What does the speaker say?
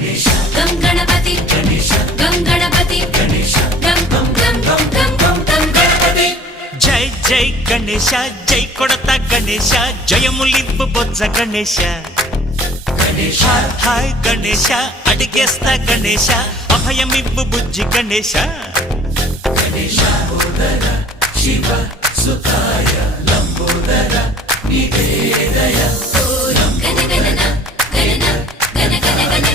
గం గణపతి గం గణపతి గం గం గం గం గం గం గణపతి. జై జై గణేశ జై కొడత గణేశ జయములివ్వు బొజ్జ గణేశ. హాయ్ గణేశ అడిగేస్తా గణేశ అభయమివ్వు బుజ్జి గణేశ. శివ సుతాయ లంబోదర నివేదయ. గణ గణన గణన గణ గణ గణ